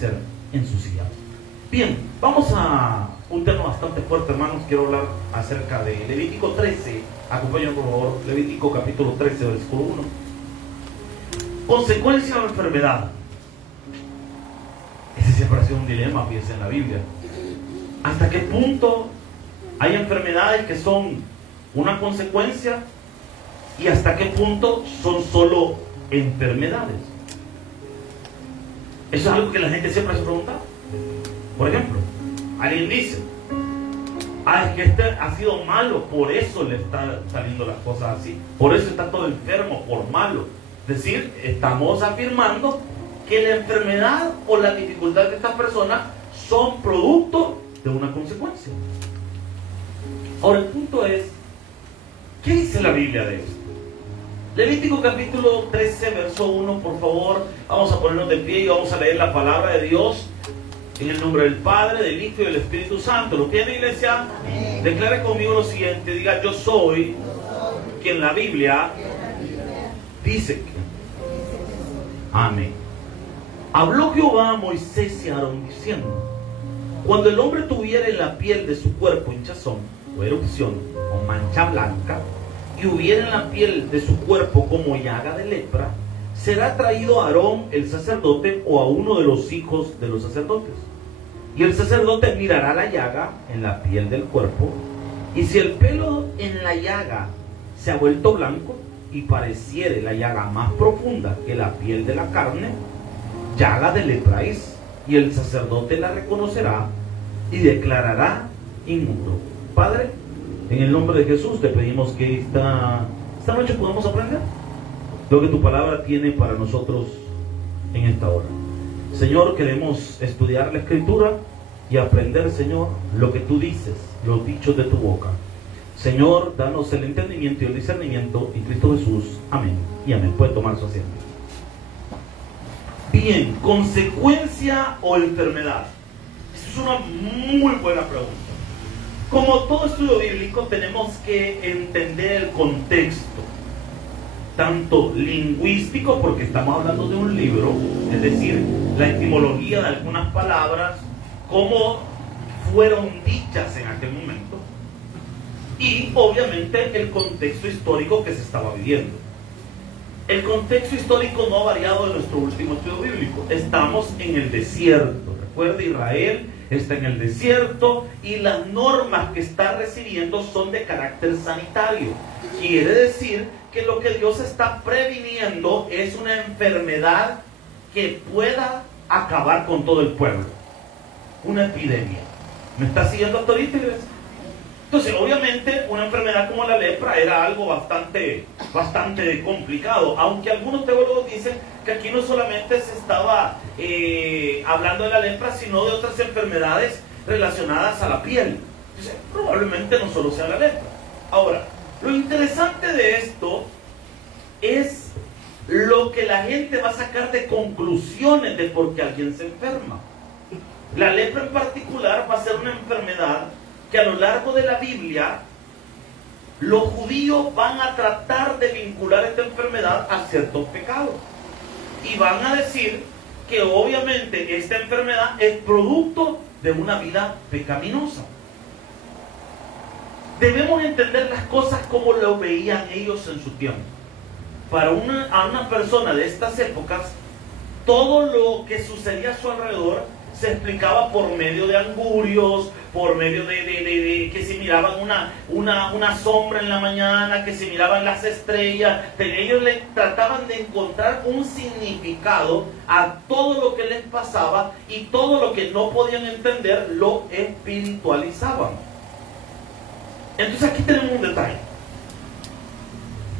permanecer en su silla. Bien, vamos a un tema bastante fuerte, hermanos. Quiero hablar acerca de Levítico 13. Acompáñenme, por favor. Levítico capítulo 13, versículo 1. Consecuencia de la enfermedad. Ese siempre ha sido un dilema, fíjense, en la Biblia. ¿Hasta qué punto hay enfermedades que son una consecuencia? ¿Y hasta qué punto son solo enfermedades? Eso es algo que la gente siempre se pregunta. Por ejemplo, alguien dice: es que este ha sido malo, por eso le están saliendo las cosas así, por eso está todo enfermo, por malo. Es decir, estamos afirmando que la enfermedad o la dificultad de esta persona son producto de una consecuencia. Ahora, el punto es, ¿qué dice la Biblia de esto? Levítico capítulo 13, verso 1, por favor. Vamos a ponernos de pie y vamos a leer la palabra de Dios en el nombre del Padre, del Hijo y del Espíritu Santo. ¿Lo tiene, iglesia? Amén. Declare conmigo lo siguiente. Diga: yo soy quien la Biblia dice que. Amén. Habló Jehová a Moisés y a Aarón diciendo: cuando el hombre tuviera en la piel de su cuerpo hinchazón o erupción o mancha blanca, y hubiera en la piel de su cuerpo como llaga de lepra, será traído a Aarón el sacerdote o a uno de los hijos de los sacerdotes. Y el sacerdote mirará la llaga en la piel del cuerpo, y si el pelo en la llaga se ha vuelto blanco y pareciere la llaga más profunda que la piel de la carne, llaga de lepra es, y el sacerdote la reconocerá y declarará inmundo. Padre, en el nombre de Jesús te pedimos que esta noche podamos aprender lo que tu palabra tiene para nosotros en esta hora. Señor, queremos estudiar la Escritura y aprender, Señor, lo que tú dices, los dichos de tu boca. Señor, danos el entendimiento y el discernimiento en Cristo Jesús. Amén y amén. Puede tomar su asiento. Bien, ¿consecuencia o enfermedad? Esa es una muy buena pregunta. Como todo estudio bíblico, tenemos que entender el contexto, tanto lingüístico, porque estamos hablando de un libro, es decir, la etimología de algunas palabras, cómo fueron dichas en aquel momento, y obviamente el contexto histórico que se estaba viviendo. El contexto histórico no ha variado de nuestro último estudio bíblico. Estamos en el desierto. Recuerda, Israel está en el desierto y las normas que está recibiendo son de carácter sanitario. Quiere decir que lo que Dios está previniendo es una enfermedad que pueda acabar con todo el pueblo. Una epidemia. ¿Me está siguiendo hasta ahorita, iglesia? Entonces, obviamente, una enfermedad como la lepra era algo bastante complicado, aunque algunos teólogos dicen que aquí no solamente se estaba hablando de la lepra, sino de otras enfermedades relacionadas a la piel. Entonces, probablemente no solo sea la lepra. Ahora, lo interesante de esto es lo que la gente va a sacar de conclusiones de por qué alguien se enferma. La lepra en particular va a ser una enfermedad que a lo largo de la Biblia los judíos van a tratar de vincular esta enfermedad a ciertos pecados y van a decir que obviamente esta enfermedad es producto de una vida pecaminosa. Debemos entender las cosas como lo veían ellos en su tiempo. Para una persona de estas épocas, todo lo que sucedía a su alrededor se explicaba por medio de augurios, por medio de que se miraban una sombra en la mañana, que se miraban las estrellas. Ellos le trataban de encontrar un significado a todo lo que les pasaba, y todo lo que no podían entender lo espiritualizaban. Entonces aquí tenemos un detalle.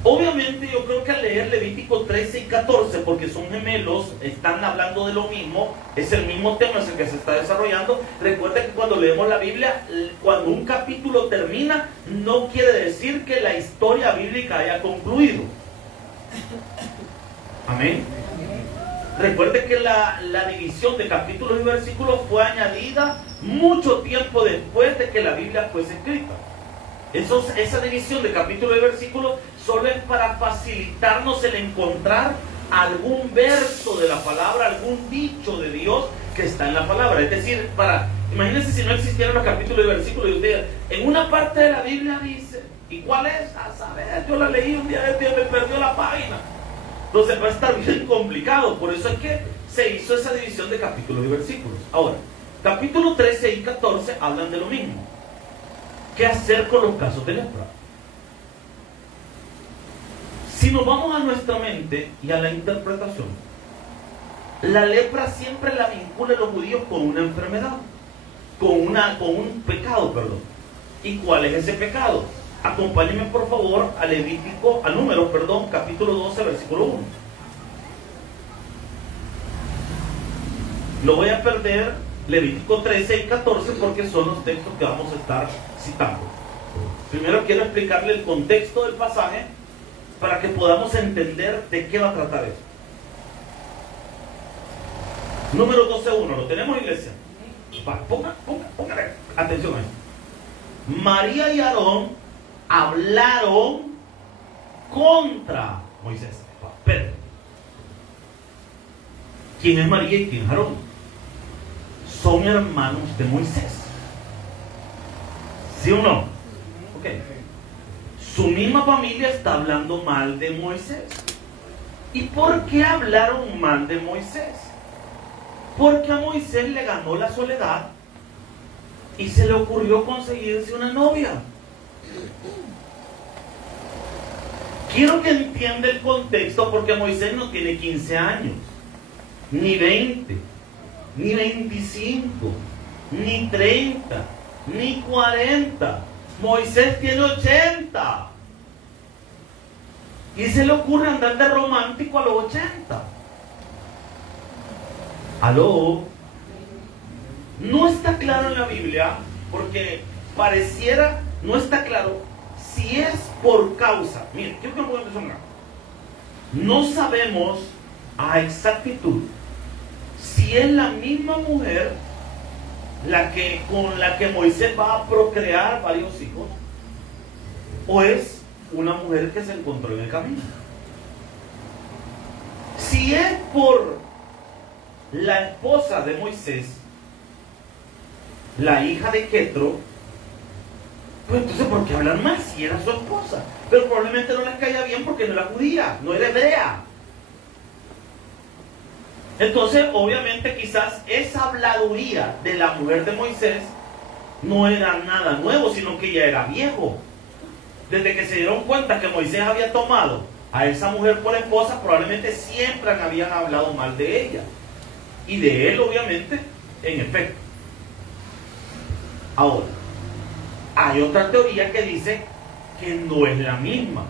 Obviamente yo creo que al leer Levítico 13 y 14, porque son gemelos, están hablando de lo mismo, es el mismo tema, es el que se está desarrollando. Recuerda que cuando leemos la Biblia, cuando un capítulo termina, no quiere decir que la historia bíblica haya concluido. Amén. Recuerde que la división de capítulos y versículos fue añadida mucho tiempo después de que la Biblia fuese escrita. Esa división de capítulos y versículos solo es para facilitarnos el encontrar algún verso de la palabra, algún dicho de Dios que está en la palabra. Es decir, imagínense si no existieran los capítulos y versículos y ustedes, en una parte de la Biblia dice, ¿y cuál es? A saber, yo la leí un día me perdió la página. Entonces va a estar bien complicado, por eso es que se hizo esa división de capítulos y versículos. Ahora, capítulo 13 y 14 hablan de lo mismo. ¿Qué hacer con los casos de lepra? Si nos vamos a nuestra mente y a la interpretación, la lepra siempre la vinculan los judíos con una enfermedad, con un pecado, perdón. ¿Y cuál es ese pecado? Acompáñenme por favor a Números, capítulo 12, versículo 1. Lo voy a perder, Levítico 13 y 14, porque son los textos que vamos a estar citando. Primero quiero explicarle el contexto del pasaje para que podamos entender de qué va a tratar eso. Número 12.1, ¿lo tenemos, iglesia? Póngale atención a esto. María y Aarón hablaron contra Moisés. Pedro. ¿Quién es María y quién es Aarón? Son hermanos de Moisés. ¿Sí o no? Ok. Su misma familia está hablando mal de Moisés. ¿Y por qué hablaron mal de Moisés? Porque a Moisés le ganó la soledad y se le ocurrió conseguirse una novia. Quiero que entienda el contexto, porque Moisés no tiene 15 años, ni 20, ni 25, ni 30, ni 40. Moisés tiene 80. Y se le ocurre andar de romántico a los 80. ¿Aló? No está claro en la Biblia, porque pareciera, no está claro si es por causa. Miren, quiero que me pongan atención acá. No sabemos a exactitud si es la misma mujer con la que Moisés va a procrear varios hijos, o es una mujer que se encontró en el camino. Si es por la esposa de Moisés, la hija de Jetro, pues entonces ¿por qué hablan mal si era su esposa? Pero probablemente no les caía bien porque no era judía, no era hebrea. Entonces obviamente quizás esa habladuría de la mujer de Moisés no era nada nuevo, sino que ya era viejo. Desde que se dieron cuenta que Moisés había tomado a esa mujer por esposa, probablemente siempre habían hablado mal de ella y de él, obviamente, en efecto. Ahora, hay otra teoría que dice que no es la misma,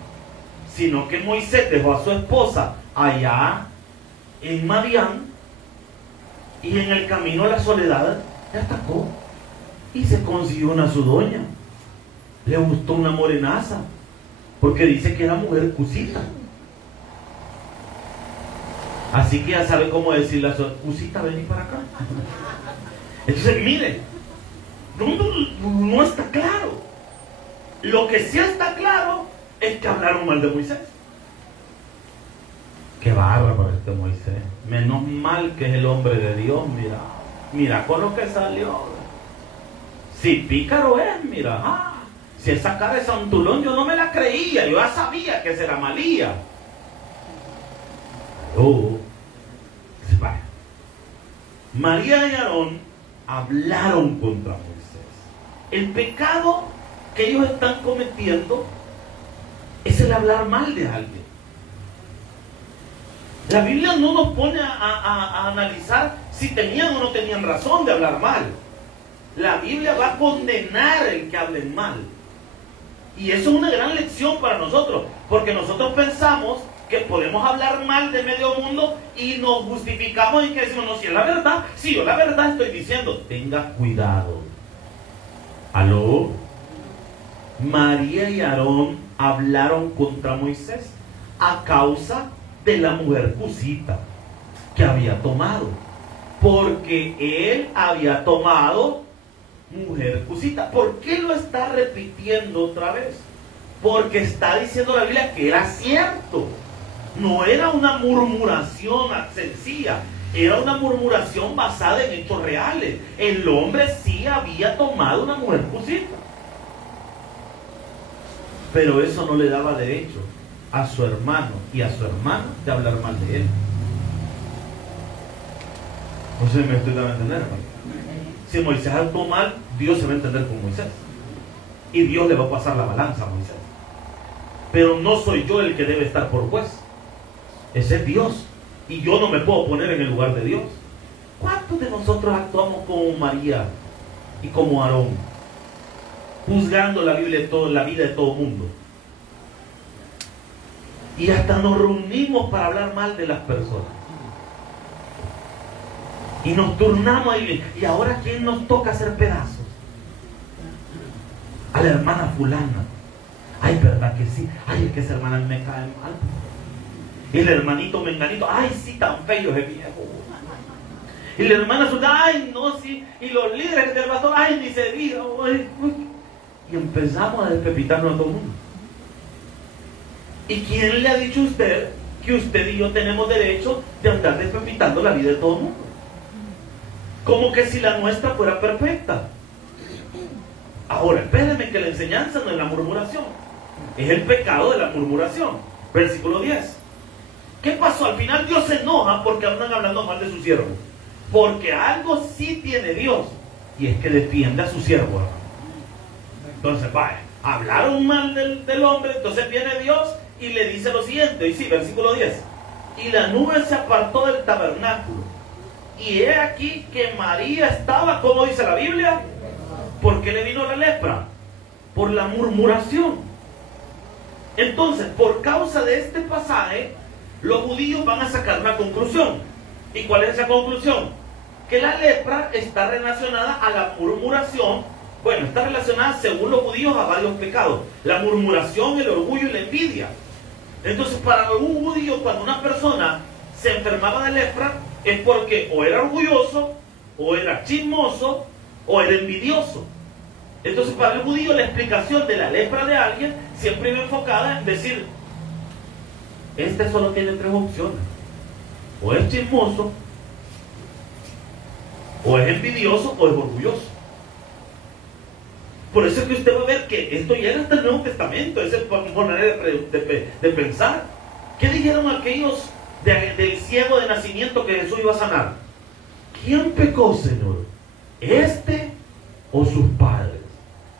sino que Moisés dejó a su esposa allá en Madián, y en el camino a la soledad le atacó y se consiguió una su doña. Le gustó una morenaza, porque dice que era mujer cusita. Así que ya sabe cómo decirle a su cusita, vení para acá. Entonces, mire, no está claro. Lo que sí está claro es que hablaron mal de Moisés. Qué bárbaro este Moisés. Menos mal que es el hombre de Dios, mira con lo que salió. Si pícaro es, mira, si esa cara de santulón yo no me la creía, yo ya sabía que se la malía. María y Aarón hablaron contra Moisés. El pecado que ellos están cometiendo es el hablar mal de alguien. La Biblia no nos pone a analizar si tenían o no tenían razón de hablar mal. La Biblia va a condenar el que hablen mal. Y eso es una gran lección para nosotros, porque nosotros pensamos que podemos hablar mal de medio mundo y nos justificamos en que decimos, no, si es la verdad, si yo la verdad estoy diciendo. Tenga cuidado. ¿Aló? María y Aarón hablaron contra Moisés a causa de la mujer cusita que había tomado, porque él había tomado mujer cusita. ¿Por qué lo está repitiendo otra vez? Porque está diciendo la Biblia que era cierto, no era una murmuración sencilla. era una murmuración basada en hechos reales. El hombre sí había tomado una mujer cusita, pero eso no le daba derecho a su hermano y a su hermana de hablar mal de él. No sé si me estoy dando a entender, hermano. Si Moisés actuó mal, Dios se va a entender con Moisés y Dios le va a pasar la balanza a Moisés. Pero no soy yo el que debe estar por juez. Ese es Dios, y yo no me puedo poner en el lugar de Dios. ¿Cuántos de nosotros actuamos como María y como Aarón, juzgando la vida de todo el mundo? Y hasta nos reunimos para hablar mal de las personas. Y nos turnamos ahí. ¿Y ahora quién nos toca hacer pedazos? A la hermana fulana. Ay, ¿verdad que sí? Ay, es que esa hermana me cae mal. Y el hermanito menganito. Ay, sí, tan feo ese viejo. Y la hermana fulana. Ay, no, sí. Y los líderes del pastor. Ay, ni se diga. Y empezamos a despepitarnos a todo el mundo. ¿Y quién le ha dicho a usted que usted y yo tenemos derecho de andar despepitando la vida de todo el mundo? Como que si la nuestra fuera perfecta. Ahora, espérenme que la enseñanza no es la murmuración. Es el pecado de la murmuración. Versículo 10. ¿Qué pasó? Al final Dios se enoja porque andan hablando mal de su siervo. Porque algo sí tiene Dios, y es que defiende a su siervo. Entonces, vaya, hablaron mal del hombre, entonces viene Dios y le dice lo siguiente. Y sí, versículo 10. Y la nube se apartó del tabernáculo. Y he aquí que María estaba, ¿cómo dice la Biblia? ¿Por qué le vino la lepra? Por la murmuración. Entonces, por causa de este pasaje, los judíos van a sacar una conclusión. ¿Y cuál es esa conclusión? Que la lepra está relacionada a la murmuración. Bueno, está relacionada según los judíos a varios pecados: la murmuración, el orgullo y la envidia. Entonces, para un judío, cuando una persona se enfermaba de lepra, es porque o era orgulloso, o era chismoso, o era envidioso. Entonces, para el judío, la explicación de la lepra de alguien siempre iba enfocada en decir: este solo tiene tres opciones: o es chismoso, o es envidioso, o es orgulloso. Por eso es que usted va a ver que esto llega hasta el Nuevo Testamento. Esa es la manera de pensar. ¿Qué dijeron aquellos del ciego de nacimiento que Jesús iba a sanar? ¿Quién pecó, Señor? ¿Este o sus padres?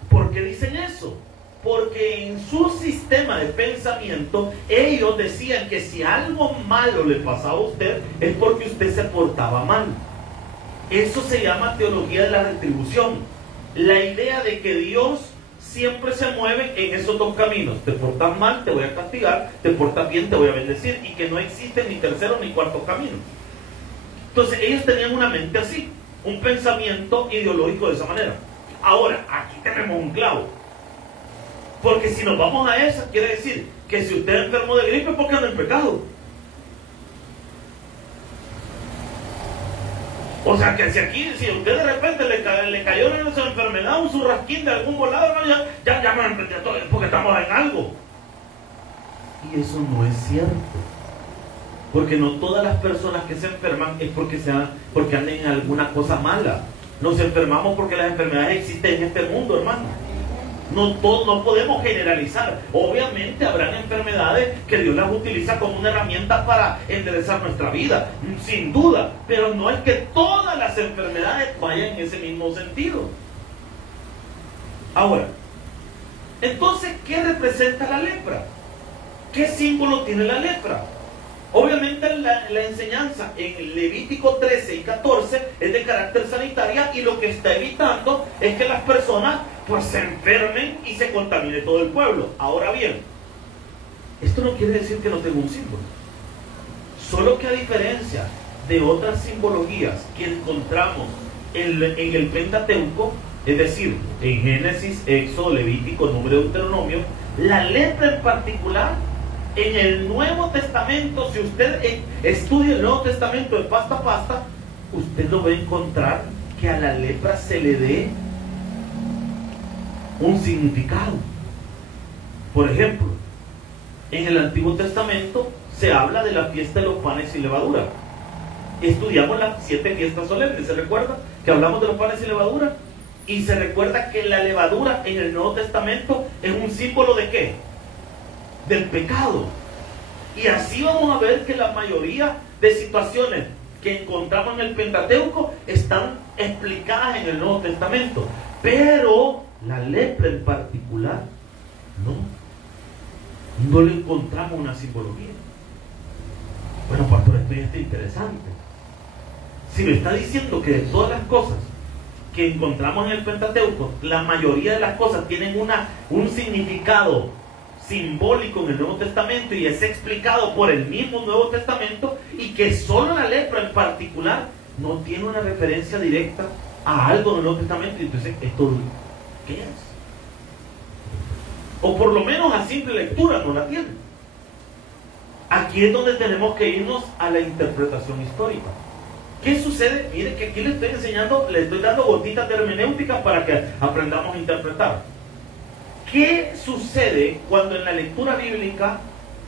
¿Por qué dicen eso? Porque en su sistema de pensamiento ellos decían que si algo malo le pasaba a usted es porque usted se portaba mal. Eso se llama teología de la retribución. La idea de que Dios siempre se mueve en esos dos caminos: te portas mal, te voy a castigar; te portas bien, te voy a bendecir. Y que no existe ni tercero ni cuarto camino. Entonces ellos tenían una mente así, un pensamiento ideológico de esa manera. Ahora, aquí tenemos un clavo. Porque si nos vamos a esa, quiere decir que si usted enfermó de gripe, ¿por qué anda en pecado? O sea, que si aquí, si a usted de repente le cayó en esa enfermedad, un surrasquín de algún volado, ya me empecé todo, porque estamos en algo. Y eso no es cierto. Porque no todas las personas que se enferman es porque andan en alguna cosa mala. Nos enfermamos porque las enfermedades existen en este mundo, hermano. No podemos generalizar. Obviamente habrán enfermedades que Dios las utiliza como una herramienta para enderezar nuestra vida, sin duda, pero no es que todas las enfermedades vayan en ese mismo sentido. Ahora, entonces, ¿qué representa la lepra? ¿Qué símbolo tiene la lepra? Obviamente la enseñanza en Levítico 13 y 14 es de carácter sanitario, y lo que está evitando es que las personas pues se enfermen y se contamine todo el pueblo. Ahora bien, esto no quiere decir que no tenga un símbolo, solo que a diferencia de otras simbologías que encontramos en el Pentateuco, es decir, en Génesis, Éxodo, Levítico, Número, Deuteronomio, la lepra en particular, en el Nuevo Testamento, si usted estudia el Nuevo Testamento de pasta a pasta, usted lo va a encontrar que a la lepra se le dé un significado. Por ejemplo, en el Antiguo Testamento se habla de la fiesta de los panes sin levadura. estudiamos las 7 fiestas solemnes. ¿Se recuerda que hablamos de los panes y levadura? Y se recuerda que la levadura en el Nuevo Testamento es un símbolo ¿de qué? Del pecado. Y así vamos a ver que la mayoría de situaciones que encontramos en el Pentateuco están explicadas en el Nuevo Testamento. Pero la lepra en particular, no le encontramos una simbología. Bueno, pastor, esto ya está interesante. Si me está diciendo que de todas las cosas que encontramos en el Pentateuco, la mayoría de las cosas tienen un significado simbólico en el Nuevo Testamento y es explicado por el mismo Nuevo Testamento, y que solo la lepra en particular no tiene una referencia directa a algo del Nuevo Testamento, y entonces esto, ¿qué es? O por lo menos a simple lectura no la tiene. Aquí es donde tenemos que irnos a la interpretación histórica. ¿Qué sucede? Mire que aquí le estoy enseñando, le estoy dando gotitas de hermenéutica para que aprendamos a interpretar. ¿Qué sucede cuando en la lectura bíblica,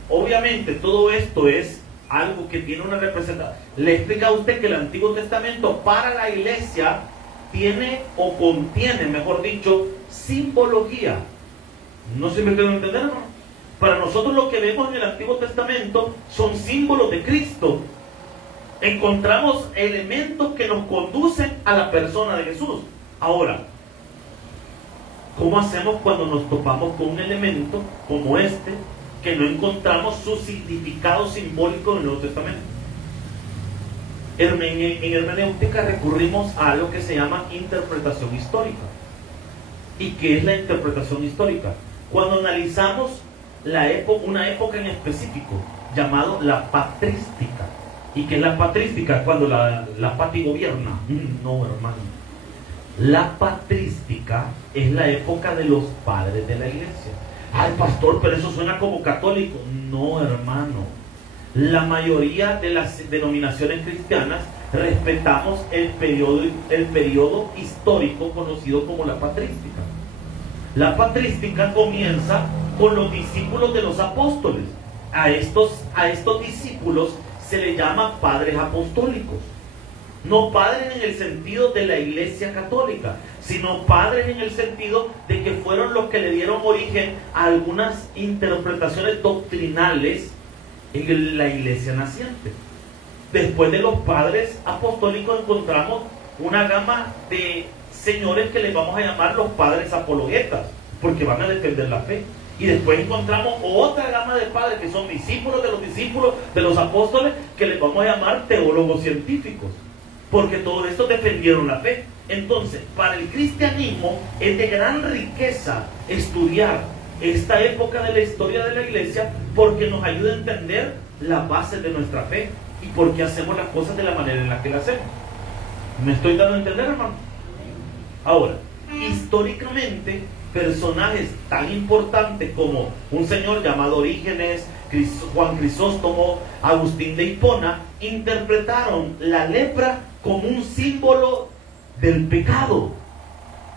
obviamente todo esto es algo que tiene una representación? Le explica a usted que el Antiguo Testamento para la iglesia tiene o contiene, mejor dicho, simbología. No sé si me tengo que entender, ¿no? Para nosotros lo que vemos en el Antiguo Testamento son símbolos de Cristo. Encontramos elementos que nos conducen a la persona de Jesús. Ahora, ¿cómo hacemos cuando nos topamos con un elemento como este que no encontramos su significado simbólico en el Nuevo Testamento? En hermenéutica recurrimos a algo que se llama interpretación histórica. ¿Y qué es la interpretación histórica? Cuando analizamos una época en específico, llamado la patrística. ¿Y qué es la patrística? Cuando la pati gobierna. No, hermano. La patrística es la época de los padres de la iglesia. Ay, pastor, pero eso suena como católico. No, hermano. La mayoría de las denominaciones cristianas respetamos el periodo histórico conocido como la patrística. La patrística comienza con los discípulos de los apóstoles. A estos discípulos se les llama padres apostólicos. No padres en el sentido de la iglesia católica, sino padres en el sentido de que fueron los que le dieron origen a algunas interpretaciones doctrinales en la iglesia naciente. Después de los padres apostólicos encontramos una gama de señores que les vamos a llamar los padres apologetas, porque van a defender la fe. Y después encontramos otra gama de padres que son discípulos de los apóstoles, que les vamos a llamar teólogos científicos, porque todos estos defendieron la fe. Entonces, para el cristianismo es de gran riqueza estudiar esta época de la historia de la iglesia, porque nos ayuda a entender las bases de nuestra fe y por qué hacemos las cosas de la manera en la que las hacemos. ¿Me estoy dando a entender, hermano? Ahora, históricamente, personajes tan importantes como un señor llamado Orígenes, Juan Crisóstomo, Agustín de Hipona, interpretaron la lepra como un símbolo del pecado.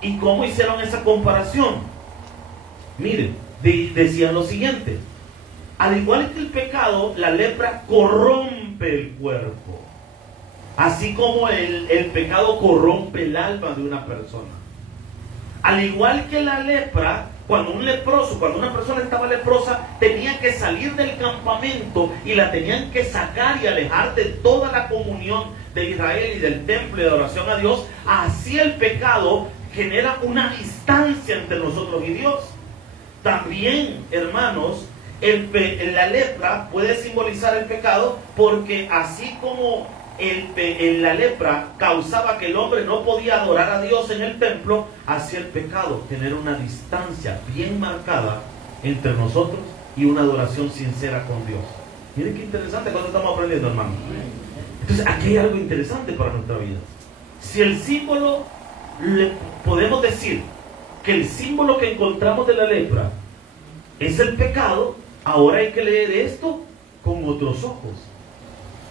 ¿Y cómo hicieron esa comparación? Miren, decían lo siguiente: al igual que el pecado, la lepra corrompe el cuerpo, así como el pecado corrompe el alma de una persona. Al igual que la lepra, cuando una persona estaba leprosa, tenía que salir del campamento y la tenían que sacar y alejar de toda la comunión de Israel y del templo y de oración a Dios. Así el pecado genera una distancia entre nosotros y Dios. También, hermanos, la lepra puede simbolizar el pecado, porque así como la lepra causaba que el hombre no podía adorar a Dios en el templo, hacía el pecado tener una distancia bien marcada entre nosotros y una adoración sincera con Dios. Miren qué interesante cuando estamos aprendiendo, hermano. Entonces aquí hay algo interesante para nuestra vida. Si el símbolo, podemos decir que el símbolo que encontramos de la lepra es el pecado, ahora hay que leer esto con otros ojos,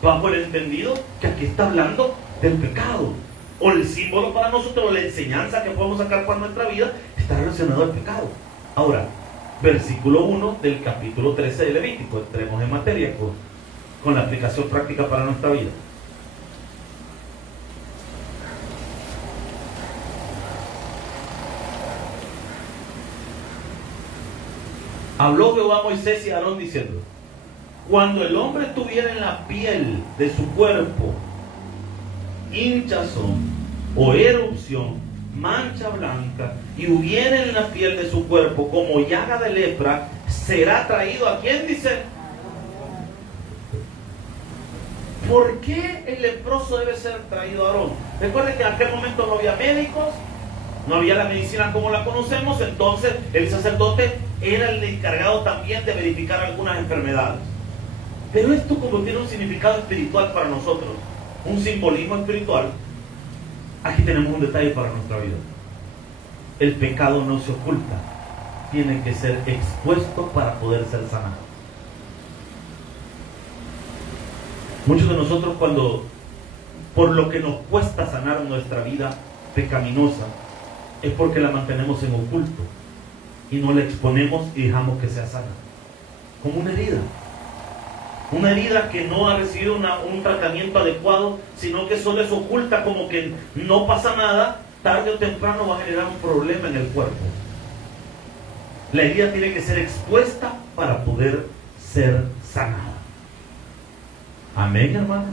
bajo el entendido que aquí está hablando del pecado, o el símbolo para nosotros, la enseñanza que podemos sacar para nuestra vida, está relacionado al pecado. Ahora, versículo 1 del capítulo 13 de Levítico. Entremos en materia con la aplicación práctica para nuestra vida. Habló Jehová a Moisés y a Aarón diciendo: cuando el hombre tuviera en la piel de su cuerpo hinchazón o erupción, mancha blanca, y hubiera en la piel de su cuerpo como llaga de lepra, será traído ¿a quién dice? ¿Por qué el leproso debe ser traído a Aarón? Recuerden que en aquel momento no había médicos, no había la medicina como la conocemos, entonces el sacerdote era el encargado también de verificar algunas enfermedades. Pero esto, como tiene un significado espiritual para nosotros, un simbolismo espiritual, aquí tenemos un detalle para nuestra vida. El pecado no se oculta, tiene que ser expuesto para poder ser sanado. Muchos de nosotros, cuando por lo que nos cuesta sanar nuestra vida pecaminosa, es porque la mantenemos en oculto y no la exponemos y dejamos que sea sana, como una herida. Una herida que no ha recibido un tratamiento adecuado, sino que solo es oculta, como que no pasa nada, tarde o temprano va a generar un problema en el cuerpo. La herida tiene que ser expuesta para poder ser sanada. Amén, hermanos.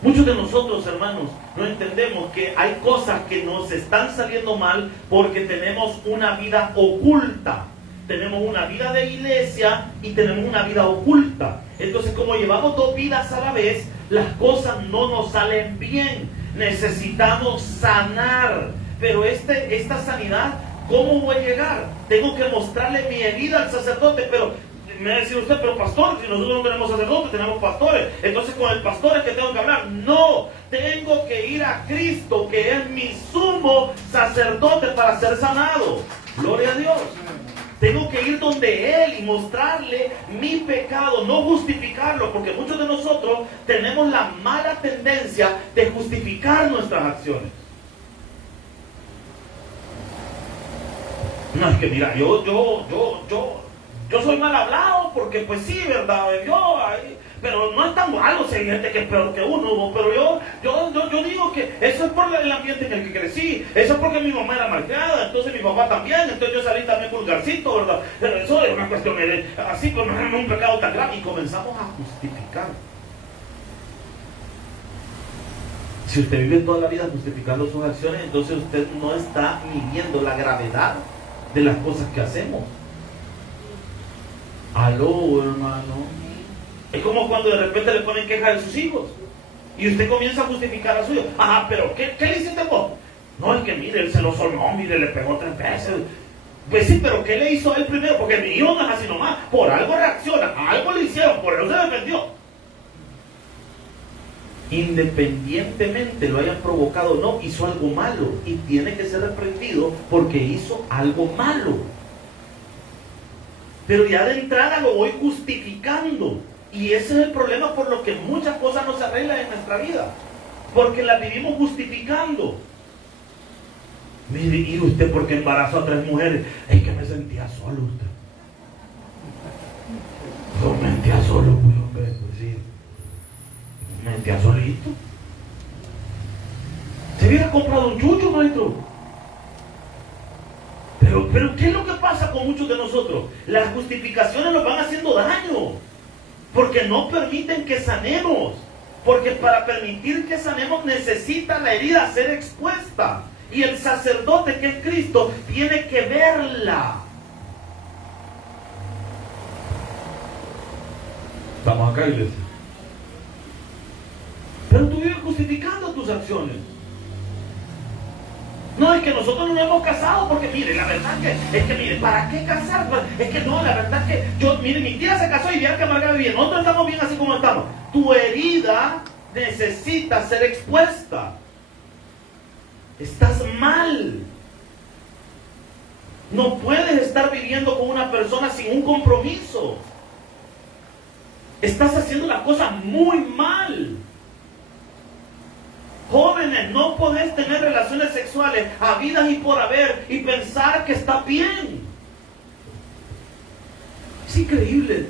Muchos de nosotros, hermanos, no entendemos que hay cosas que nos están saliendo mal porque tenemos una vida oculta. Tenemos una vida de iglesia y tenemos una vida oculta. Entonces, como llevamos dos vidas a la vez, las cosas no nos salen bien. Necesitamos sanar. Pero esta sanidad, ¿cómo voy a llegar? Tengo que mostrarle mi herida al sacerdote. Pero me va a decir usted: pero pastor, si nosotros no tenemos sacerdotes, tenemos pastores. Entonces, con el pastor es que tengo que hablar. No, tengo que ir a Cristo, que es mi sumo sacerdote, para ser sanado. Gloria a Dios. Tengo que ir donde Él y mostrarle mi pecado, no justificarlo, porque muchos de nosotros tenemos la mala tendencia de justificar nuestras acciones. No, es que mira, yo soy mal hablado porque pues sí, ¿verdad? Pero no es tan malo si hay gente que es peor que uno. Pero yo digo que eso es por el ambiente en el que crecí. Eso es porque mi mamá era malcriada, entonces mi papá también. Entonces yo salí también vulgarcito, ¿verdad? Pero eso es una cuestión así como un pecado tan grave. Y comenzamos a justificar. Si usted vive toda la vida justificando sus acciones, entonces usted no está midiendo la gravedad de las cosas que hacemos. Aló, hermano. Es como cuando de repente le ponen queja de sus hijos y usted comienza a justificar a su hijo. Ajá, pero ¿qué le hiciste vos? No, es que mire, él se lo sonó, mire, le pegó 3 veces. Pues sí, pero ¿qué le hizo a él primero? Porque mi hijo no es así nomás. Por algo reacciona, algo le hicieron, por eso se defendió. Independientemente lo hayan provocado o no, hizo algo malo y tiene que ser reprendido porque hizo algo malo. Pero ya de entrada lo voy justificando. Y ese es el problema por lo que muchas cosas no se arreglan en nuestra vida. Porque las vivimos justificando. Mire, ¿y usted por qué embarazó a 3 mujeres? Es que me sentía solo usted. Yo me sentía solo, pues sí. Me sentía solito. ¿Se hubiera comprado un chucho, maestro? Pero ¿qué es lo que pasa con muchos de nosotros? Las justificaciones nos van haciendo daño. Porque no permiten que sanemos. Porque para permitir que sanemos necesita la herida ser expuesta. Y el sacerdote, que es Cristo, tiene que verla. Estamos acá, iglesia. Pero tú vives justificando tus acciones. No, es que nosotros no nos hemos casado porque, mire, la verdad mire, ¿para qué casar? Es que no, la verdad mire, mi tía se casó y vieron que amargada bien. Nosotros estamos bien así como estamos. Tu herida necesita ser expuesta. Estás mal. No puedes estar viviendo con una persona sin un compromiso. Estás haciendo la cosa muy mal. Jóvenes, no podés tener relaciones sexuales habidas y por haber y pensar que está bien. Es increíble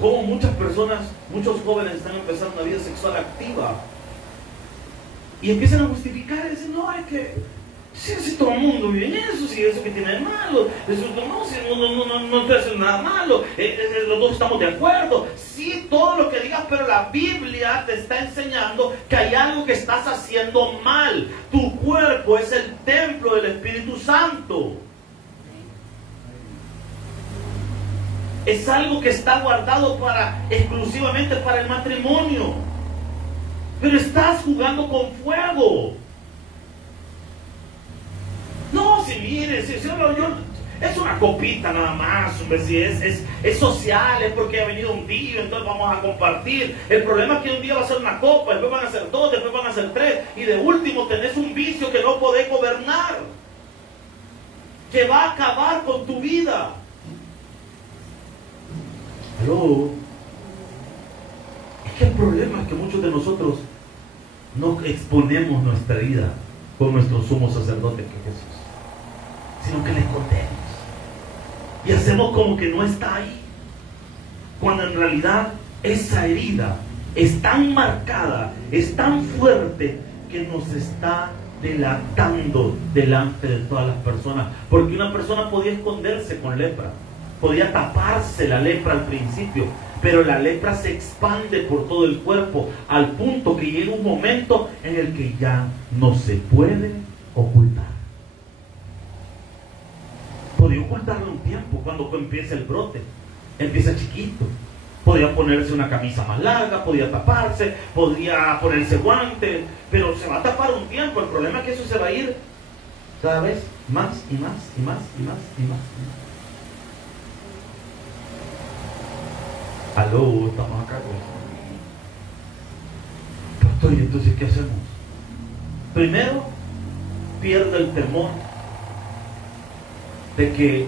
cómo muchas personas, muchos jóvenes están empezando una vida sexual activa y empiezan a justificar y dicen: no, es que Si todo el mundo vive en eso, si eso que tiene de malo, eso, no estoy haciendo nada malo, los dos estamos de acuerdo. Sí, todo lo que digas, pero la Biblia te está enseñando que hay algo que estás haciendo mal. Tu cuerpo es el templo del Espíritu Santo. Es algo que está guardado exclusivamente para el matrimonio. Pero estás jugando con fuego. No, si mire, si es una copita nada más, hombre, si es social, es porque ha venido un día, entonces vamos a compartir. El problema es que un día va a ser una copa, después van a ser dos, después van a ser tres, y de último tenés un vicio que no podés gobernar, que va a acabar con tu vida. ¿Aló? Es que el problema es que muchos de nosotros no exponemos nuestra vida con nuestro sumo sacerdote que es Jesús, sino que le escondemos y hacemos como que no está ahí, cuando en realidad esa herida es tan marcada, es tan fuerte, que nos está delatando delante de todas las personas. Porque una persona podía esconderse con lepra, podía taparse la lepra al principio, pero la lepra se expande por todo el cuerpo al punto que llega un momento en el que ya no se puede ocultar. Podía ocultarlo un tiempo cuando empieza el brote, empieza chiquito. Podía ponerse una camisa más larga, podía taparse, podía ponerse guantes, pero se va a tapar un tiempo. El problema es que eso se va a ir cada vez más y más y más y más y más. Aló, estamos acá con pastor, ¿y entonces qué hacemos? Primero, pierde el temor de que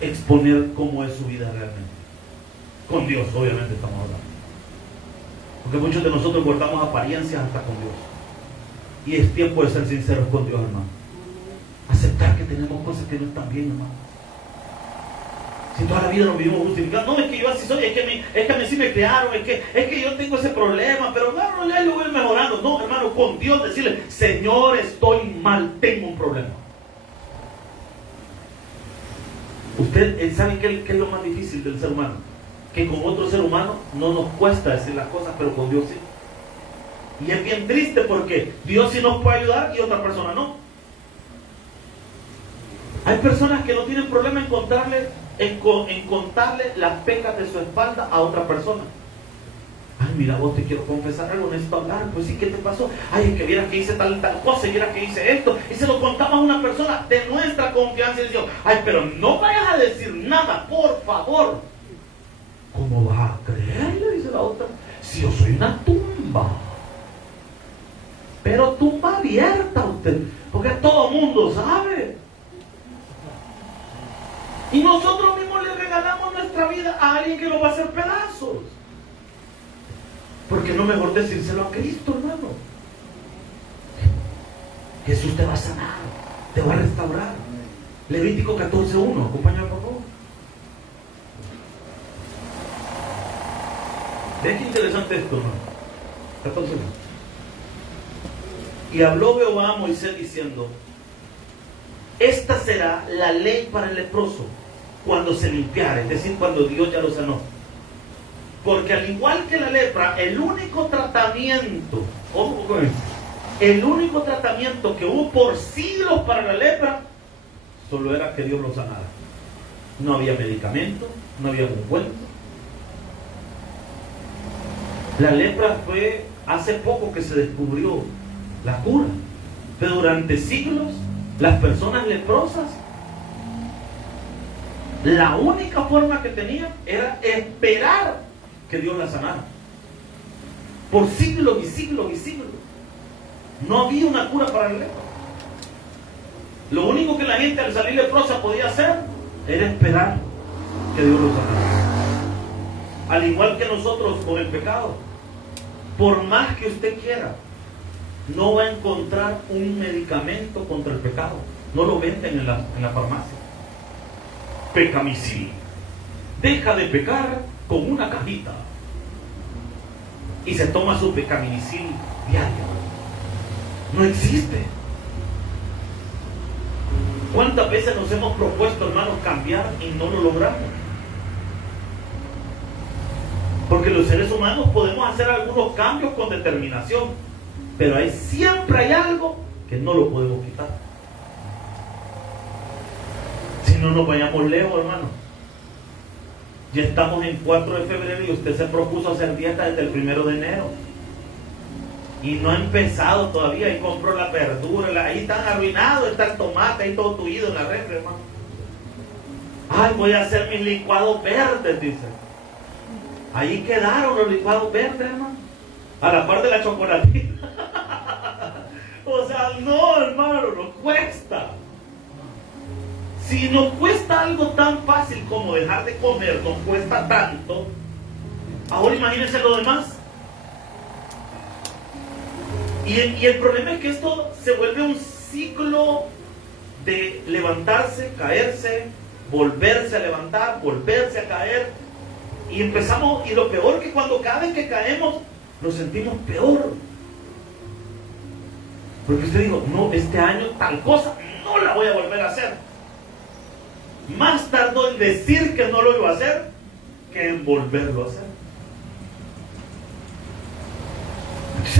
exponer cómo es su vida realmente. Con Dios, obviamente estamos hablando. Porque muchos de nosotros guardamos apariencias hasta con Dios. Y es tiempo de ser sinceros con Dios, hermano. Aceptar que tenemos cosas que no están bien, hermano. Si toda la vida nos vivimos justificando, no, es que yo así soy, es que a mí sí me crearon, es que yo tengo ese problema, pero no, ya lo voy mejorando. No, hermano, con Dios decirle, Señor, estoy mal, tengo un problema. Usted sabe qué es lo más difícil del ser humano, que con otro ser humano no nos cuesta decir las cosas, pero con Dios sí. Y es bien triste porque Dios sí nos puede ayudar y otra persona no. Hay personas que no tienen problema en contarle las pecas de su espalda a otra persona. Ay, mira, vos, te quiero confesar algo, necesito hablar. Pues sí, ¿qué te pasó? Ay, es que vieras que hice tal cosa, y vieras que hice esto. Y se lo contamos a una persona de nuestra confianza y decimos, ay, pero no vayas a decir nada, por favor. ¿Cómo vas a creer? Le dice la otra, si yo soy una tumba. Pero tumba abierta usted, porque todo el mundo sabe. Y nosotros mismos le regalamos nuestra vida a alguien que lo va a hacer pedazos. ¿Por qué no mejor decírselo a Cristo, hermano? Jesús te va a sanar, te va a restaurar. Levítico 14:1, acompáñame por favor. Vean qué interesante esto, hermano. 14:1. Y habló Jehová a Moisés diciendo, esta será la ley para el leproso cuando se limpiare, es decir, cuando Dios ya lo sanó. Porque al igual que la lepra, el único tratamiento que hubo por siglos para la lepra, solo era que Dios lo sanara. No había medicamento, no había ungüento. La lepra fue hace poco que se descubrió la cura, pero durante siglos las personas leprosas, la única forma que tenían era esperar que Dios la sanara. Por siglos y siglos y siglos no había una cura para la lepra. Lo único que la gente al salir leprosa podía hacer era esperar que Dios lo sanara. Al igual que nosotros con el pecado, por más que usted quiera, no va a encontrar un medicamento contra el pecado. No lo venden en la farmacia. Pecamicil. Deja de pecar con una cajita. Y se toma su pecamicil diario. No existe. ¿Cuántas veces nos hemos propuesto, hermanos, cambiar y no lo logramos? Porque los seres humanos podemos hacer algunos cambios con determinación, pero siempre hay algo que no lo podemos quitar. Si no nos vayamos lejos, hermano. Ya estamos en 4 de febrero y usted se propuso hacer dieta desde el 1 de enero. Y no ha empezado todavía y compró la verdura. Ahí están arruinados, está el tomate ahí todo tuido en la refri, hermano. Ay, voy a hacer mis licuados verdes, dice. Ahí quedaron los licuados verdes, hermano. A la par de la chocolatina. O sea, no, hermano, nos cuesta. Si nos cuesta algo tan fácil como dejar de comer, nos cuesta tanto. Ahora imagínense lo demás. Y el problema es que esto se vuelve un ciclo de levantarse, caerse, volverse a levantar, volverse a caer. Y empezamos, y lo peor que cuando cada vez que caemos, nos sentimos peor. Porque usted dijo, no, este año tal cosa no la voy a volver a hacer. Más tardó en decir que no lo iba a hacer que en volverlo a hacer.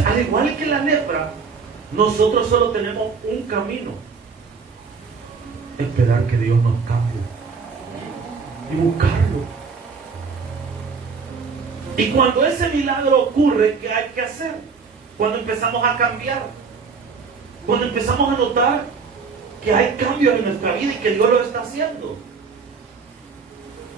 Al igual que la lepra, nosotros solo tenemos un camino: esperar que Dios nos cambie y buscarlo. Y cuando ese milagro ocurre, ¿qué hay que hacer? Cuando empezamos a cambiar, cuando empezamos a notar que hay cambios en nuestra vida y que Dios lo está haciendo.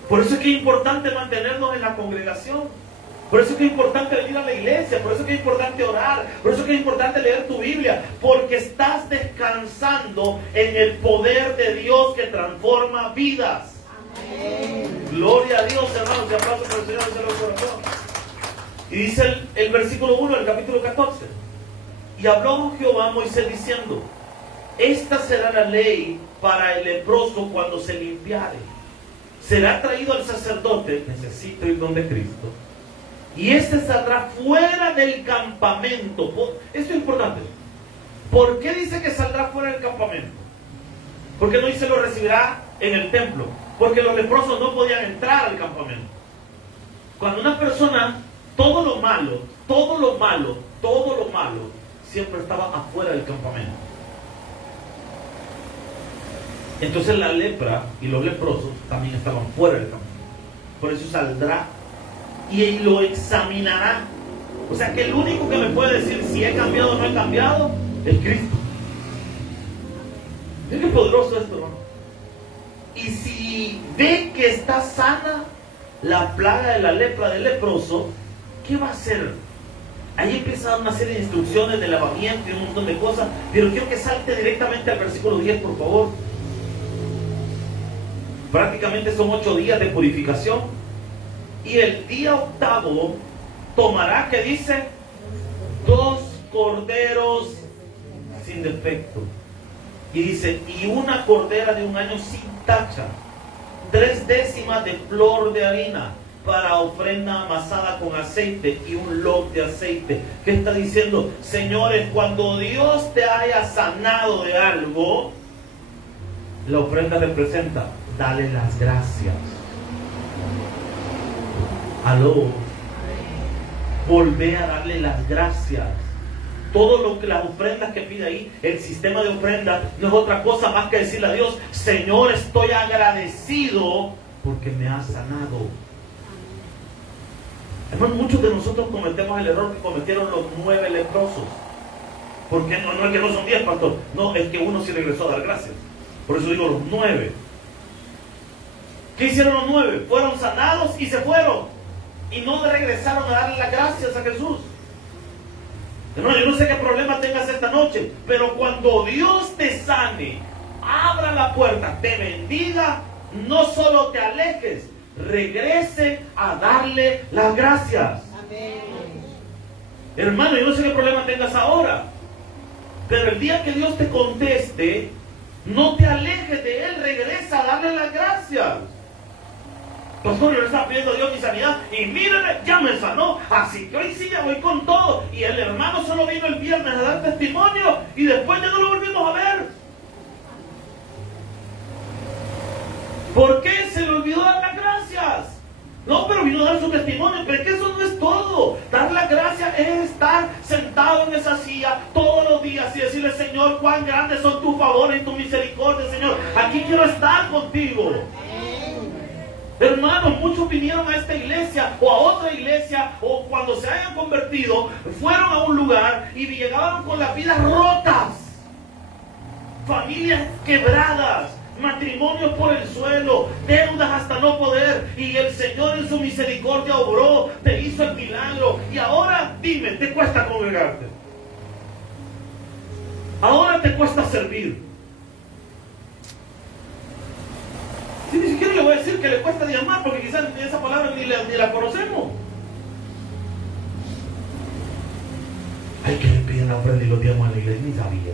Por eso es que es importante mantenernos en la congregación. Por eso es que es importante venir a la iglesia. Por eso es que es importante orar. Por eso es que es importante leer tu Biblia. Porque estás descansando en el poder de Dios que transforma vidas. Amén. Gloria a Dios, hermanos. Y aplausos por el Señor desde los corazones. Y dice el versículo 1 del capítulo 14. Y habló Jehová a Moisés diciendo: esta será la ley para el leproso cuando se limpiare. Será traído al sacerdote, necesito ir donde Cristo, y este saldrá fuera del campamento. Esto es importante. ¿Por qué dice que saldrá fuera del campamento? ¿Por qué no dice lo recibirá en el templo? Porque los leprosos no podían entrar al campamento. Cuando una persona, todo lo malo, siempre estaba afuera del campamento. Entonces la lepra y los leprosos también estaban fuera del campamento. Por eso saldrá y lo examinará. O sea que el único que me puede decir si he cambiado o no he cambiado es Cristo. Es que poderoso esto, hermano. Y si ve que está sana la plaga de la lepra del leproso, ¿qué va a hacer? Ahí empieza una serie de instrucciones de lavamiento y un montón de cosas. Pero quiero que salte directamente al versículo 10, por favor. Prácticamente son 8 días de purificación. Y el día 8º tomará, que dice, 2 corderos sin defecto. Y dice, y una cordera de 1 año sin tacha, 3 décimas de flor de harina para ofrenda amasada con aceite y un log de aceite. ¿Qué está diciendo? Señores, cuando Dios te haya sanado de algo, la ofrenda representa: dale las gracias. Aló. Volvé a darle las gracias. Todo lo que las ofrendas que pide ahí, el sistema de ofrenda, no es otra cosa más que decirle a Dios: Señor, estoy agradecido porque me has sanado. Hermano, muchos de nosotros cometemos el error que cometieron los 9 leprosos. Porque no es que no son 10, pastor. No, es que uno sí regresó a dar gracias. Por eso digo los 9. ¿Qué hicieron los 9? Fueron sanados y se fueron. Y no regresaron a darle las gracias a Jesús. Hermano, yo no sé qué problema tengas esta noche, pero cuando Dios te sane, abra la puerta, te bendiga, no solo te alejes, regrese a darle las gracias. Amén. Hermano, yo no sé qué problema tengas ahora, pero el día que Dios te conteste, no te alejes de Él, regresa a darle las gracias. Pastor, yo le estaba pidiendo a Dios mi sanidad y mírale, ya me sanó, así que hoy sí ya voy con todo. Y el hermano solo vino el viernes a dar testimonio y después ya no lo volvimos a ver. su testimonio, pero es que eso no es todo. Dar la gracia es estar sentado en esa silla todos los días y decirle: Señor, cuán grandes son tus favores y tu misericordia, Señor. Aquí quiero estar contigo. Hermanos, muchos vinieron a esta iglesia o a otra iglesia, o cuando se hayan convertido, fueron a un lugar y llegaban con las vidas rotas, familias quebradas, matrimonios por el suelo, deudas hasta no poder, y el Señor en su misericordia obró, te hizo el milagro, y ahora dime, te cuesta congregarte, ahora te cuesta servir. Si ni siquiera le voy a decir que le cuesta diezmar, porque quizás esa palabra ni la conocemos. Hay que le piden la ofrenda y los diezmos a la iglesia, ni sabía.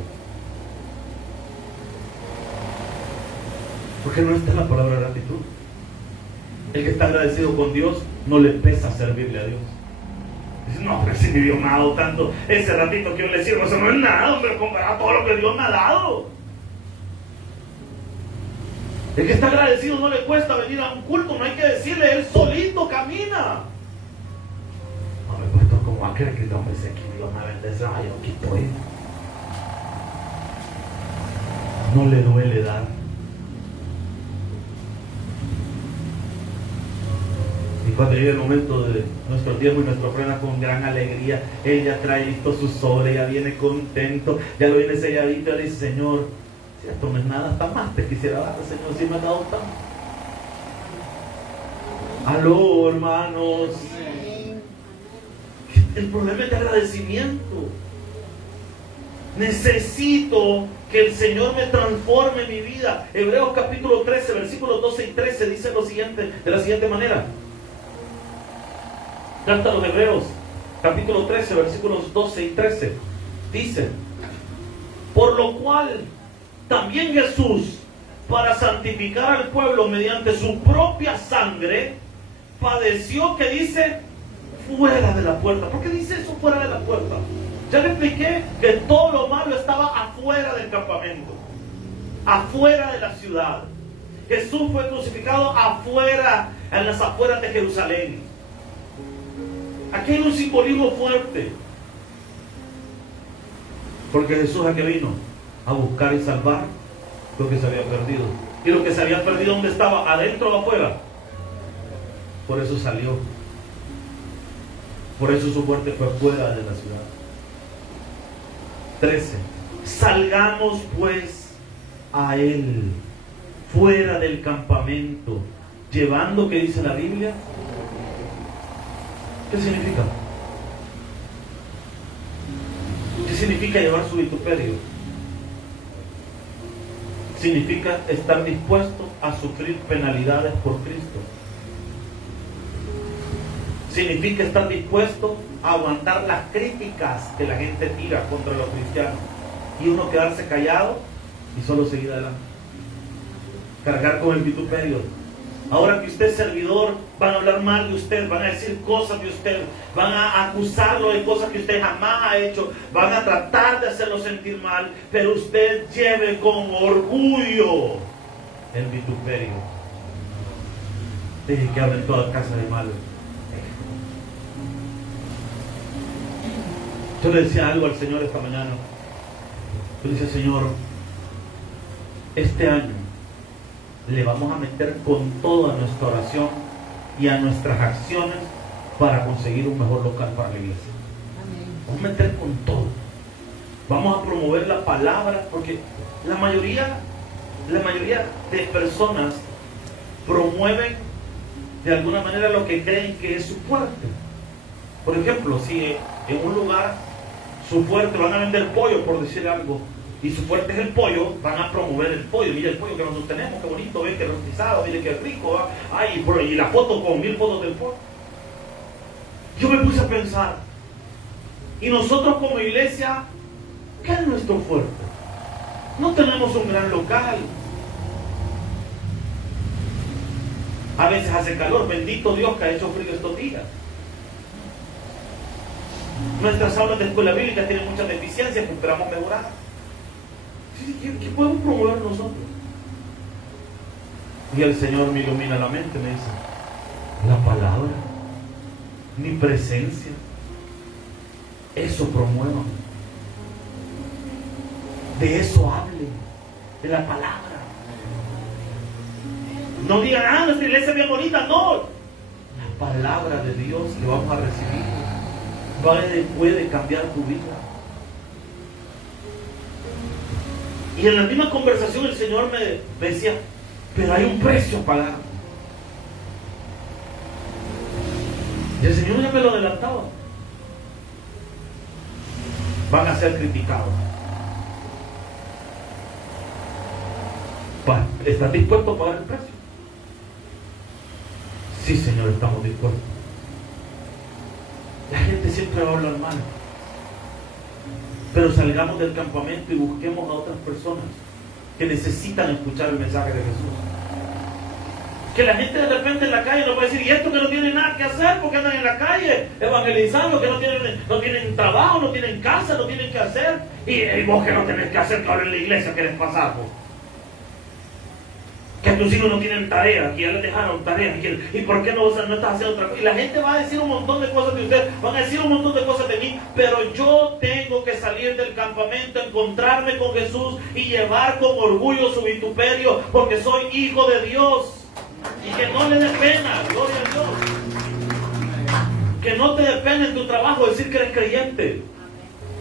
Porque no está en la palabra de gratitud. El que está agradecido con Dios no le pesa servirle a Dios. Dice: no, pero si mi Dios me ha dado tanto, ese ratito que yo le sirvo, eso no es nada, hombre, comparado a todo lo que Dios me ha dado. El que está agradecido no le cuesta venir a un culto, no hay que decirle, él solito camina. No me cuesta como aquel que no me sé que Dios me bendice, ay, yo aquí estoy. No le duele dar. Y cuando llegue el momento de nuestro tiempo y nuestra ofrenda, con gran alegría, él ya trae listo su sobre, ya viene contento, ya lo viene selladito, y le dice: Señor, si esto no es nada, hasta más te quisiera dar, Señor, si me has dado tanto. Aló, hermanos. El problema es de agradecimiento. Necesito que el Señor me transforme mi vida. Hebreos capítulo 13, versículos 12 y 13 dice lo siguiente, de la siguiente manera. Carta a los Hebreos, capítulo 13, versículos 12 y 13. Dice: por lo cual también Jesús, para santificar al pueblo mediante su propia sangre, padeció, que dice, fuera de la puerta. ¿Por qué dice eso, fuera de la puerta? Ya le expliqué que todo lo malo estaba afuera del campamento, afuera de la ciudad. Jesús fue crucificado afuera, en las afueras de Jerusalén. Aquí hay un simbolismo fuerte, porque Jesús, ¿a qué vino? A buscar y salvar lo que se había perdido. Y lo que se había perdido, ¿dónde estaba? ¿Adentro o afuera? Por eso salió. Por eso su muerte fue fuera de la ciudad. 13. Salgamos pues a Él, fuera del campamento, llevando, ¿qué dice la Biblia? ¿Qué significa? ¿Qué significa llevar su vituperio? Significa estar dispuesto a sufrir penalidades por Cristo. Significa estar dispuesto a aguantar las críticas que la gente tira contra los cristianos y uno quedarse callado y solo seguir adelante. Cargar con el vituperio. Ahora que usted es servidor, van a hablar mal de usted, van a decir cosas de usted, van a acusarlo de cosas que usted jamás ha hecho, van a tratar de hacerlo sentir mal, pero usted lleve con orgullo el vituperio. Deje que hablen toda casa de mal. Yo le decía algo al Señor esta mañana. Yo le decía: Señor, este año le vamos a meter con toda nuestra oración y a nuestras acciones para conseguir un mejor local para la iglesia. Vamos a meter con todo. Vamos a promover la palabra, porque la mayoría de personas promueven de alguna manera lo que creen que es su fuerte. Por ejemplo, si en un lugar su fuerte, van a vender pollo, por decir algo, y su fuerte es el pollo, van a promover el pollo. Mira el pollo que nosotros tenemos, qué bonito, ve que rostizado, mire qué rico, ¿va? Ay, y la foto con 1000 fotos del pollo. Yo me puse a pensar, y nosotros como iglesia, ¿qué es nuestro fuerte? No tenemos un gran local. A veces hace calor, bendito Dios que ha hecho frío estos días. Nuestras aulas de escuela bíblica tienen muchas deficiencias que esperamos mejorar. ¿Qué podemos promover nosotros? Y el Señor me ilumina la mente, me dice: la palabra. mi presencia. Eso promuevan. De eso hable, de la palabra. No digan, nuestra iglesia es bien bonita. No, la palabra de Dios que vamos a recibir puede cambiar tu vida. Y en la misma conversación el Señor me decía, pero hay un precio a pagar. Y el Señor ya me lo adelantaba. Van a ser criticados. ¿Estás dispuesto a pagar el precio? Sí, Señor, estamos dispuestos. La gente siempre va a hablar mal. Pero salgamos del campamento y busquemos a otras personas que necesitan escuchar el mensaje de Jesús. Que la gente de repente en la calle nos va a decir, y esto que no tienen nada que hacer porque andan en la calle evangelizando, que no tienen trabajo, no tienen casa, no tienen que hacer. Y vos que no tenés que hacer, que ahora en la iglesia querés pasar, vos. Que tus hijos no tienen tarea, que ya les dejaron tareas, y por qué no estás haciendo otra cosa. Y la gente va a decir un montón de cosas de usted, van a decir un montón de cosas de mí, pero yo tengo que salir del campamento, encontrarme con Jesús y llevar con orgullo su vituperio, porque soy hijo de Dios. Y que no le dé pena, gloria a Dios. Que no te dé pena en tu trabajo decir que eres creyente.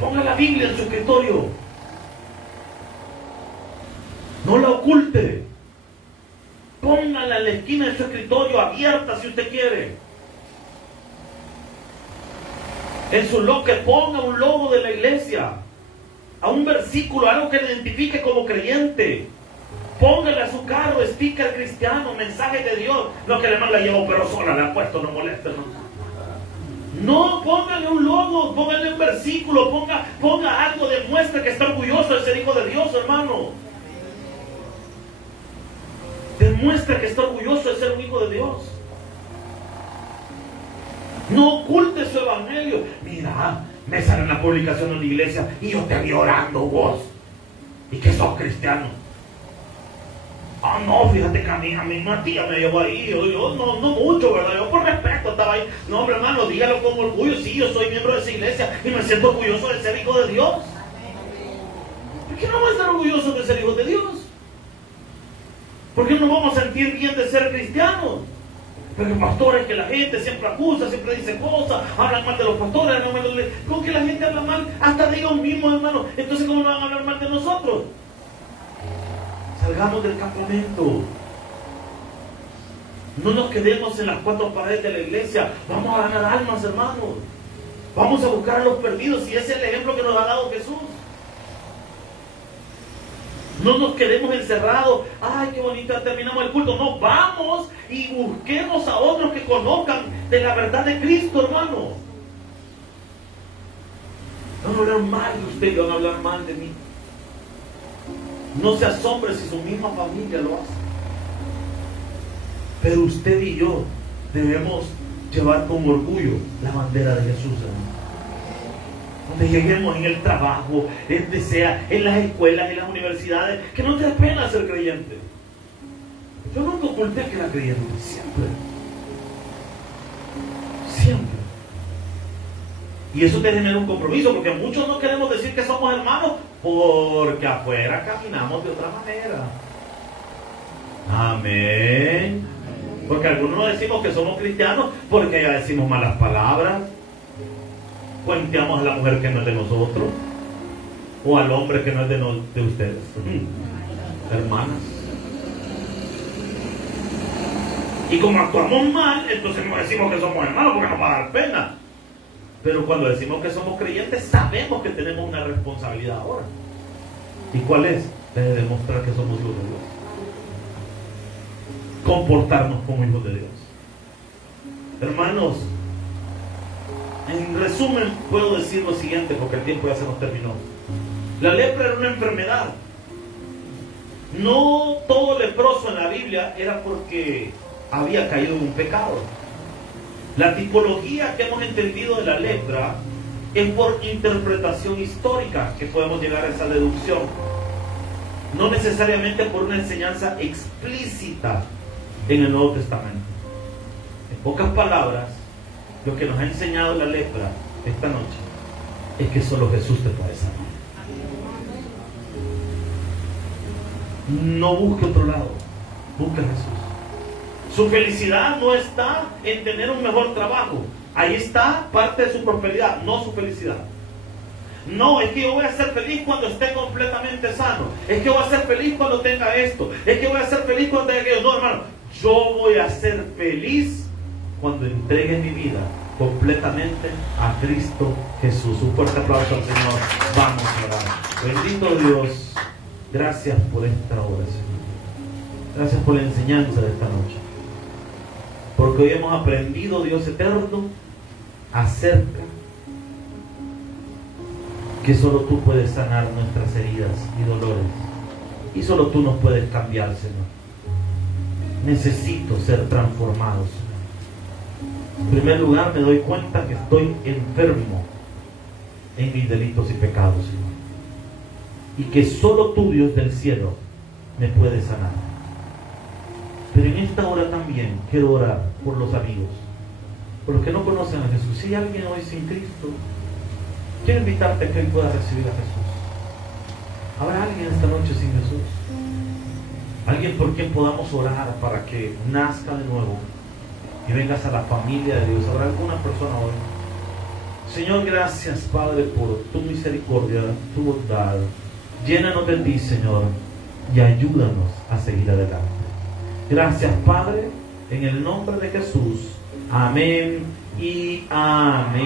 Ponga la Biblia en su escritorio. No la oculte. Póngala en la esquina de su escritorio, abierta si usted quiere. En su locker ponga un logo de la iglesia, a un versículo, algo que le identifique como creyente. Póngale a su carro sticker cristiano, mensaje de Dios. No que le manda, la llevo pero sola, la ha puesto, no moleste. No, póngale un logo, póngale un versículo, ponga algo, demuestre que está orgulloso de ser hijo de Dios, hermano. Demuestra que está orgulloso de ser un hijo de Dios. No oculte su evangelio. Mira, me sale en la publicación en la iglesia y yo te vi orando vos. ¿Y que sos cristiano? Ah, no, fíjate que a mi tía me llevó ahí. Yo no mucho, ¿verdad? Yo por respeto estaba ahí. No, hombre, hermano, dígalo con orgullo. Sí, yo soy miembro de esa iglesia y me siento orgulloso de ser hijo de Dios. ¿Por qué no voy a estar orgulloso de ser hijo de Dios? ¿Por qué no vamos a sentir bien de ser cristianos? Porque pastores, que la gente siempre acusa, siempre dice cosas, hablan mal de los pastores, ¿cómo que la gente habla mal hasta de ellos mismos, hermano? Entonces, ¿cómo no van a hablar mal de nosotros? Salgamos del campamento. No nos quedemos en las cuatro paredes de la iglesia. Vamos a ganar almas, hermanos. Vamos a buscar a los perdidos, y ese es el ejemplo que nos ha dado Jesús. No nos quedemos encerrados. Ay, qué bonito, terminamos el culto. No, vamos y busquemos a otros que conozcan de la verdad de Cristo, hermano. No van a hablar mal de usted, van a hablar mal de mí. No se asombre si su misma familia lo hace. Pero usted y yo debemos llevar con orgullo la bandera de Jesús, hermano. Donde lleguemos en el trabajo, donde sea, en las escuelas, en las universidades, que no te dé pena ser creyente. Yo nunca oculté que era creyente, siempre. Siempre. Y eso te genera un compromiso, porque muchos no queremos decir que somos hermanos, porque afuera caminamos de otra manera. Amén. Porque algunos no decimos que somos cristianos porque ya decimos malas palabras. Cuenteamos a la mujer que no es de nosotros, o al hombre que no es de ustedes, hermanas. Y como actuamos mal, entonces no decimos que somos hermanos porque nos va a dar pena. Pero cuando decimos que somos creyentes, sabemos que tenemos una responsabilidad ahora. ¿Y cuál es? De demostrar que somos hijos de Dios. Comportarnos como hijos de Dios. Hermanos, en resumen, puedo decir lo siguiente, porque el tiempo ya se nos terminó. La lepra era una enfermedad. No todo leproso en la Biblia era porque había caído en un pecado. La tipología que hemos entendido de la lepra es por interpretación histórica que podemos llegar a esa deducción. No necesariamente por una enseñanza explícita en el Nuevo Testamento. En pocas palabras, Lo que nos ha enseñado la lepra esta noche es que solo Jesús te puede sanar. No busque otro lado, busque a Jesús. Su felicidad no está en tener un mejor trabajo. Ahí está parte de su prosperidad, no su felicidad. No, es que yo voy a ser feliz cuando esté completamente sano. Es que voy a ser feliz cuando tenga esto. Es que voy a ser feliz cuando tenga aquello. No, hermano, yo voy a ser feliz cuando entregue mi vida completamente a Cristo Jesús. Un fuerte aplauso al Señor. Vamos a orar. Bendito Dios, gracias por esta hora, Señor. Gracias por la enseñanza de esta noche. Porque hoy hemos aprendido, Dios eterno, acerca que solo tú puedes sanar nuestras heridas y dolores. Y solo tú nos puedes cambiar, Señor. Necesito ser transformado, Señor. En primer lugar, me doy cuenta que estoy enfermo en mis delitos y pecados, Señor. Y que solo tú, Dios del cielo, me puedes sanar. Pero en esta hora también quiero orar por los amigos, por los que no conocen a Jesús. Si hay alguien hoy sin Cristo, quiero invitarte a que hoy pueda recibir a Jesús. ¿Habrá alguien esta noche sin Jesús? Alguien por quien podamos orar para que nazca de nuevo y vengas a la familia de Dios. ¿Habrá alguna persona hoy? Señor, gracias, Padre, por tu misericordia, tu bondad. Llénanos de ti, Señor, y ayúdanos a seguir adelante. Gracias, Padre, en el nombre de Jesús. Amén y amén.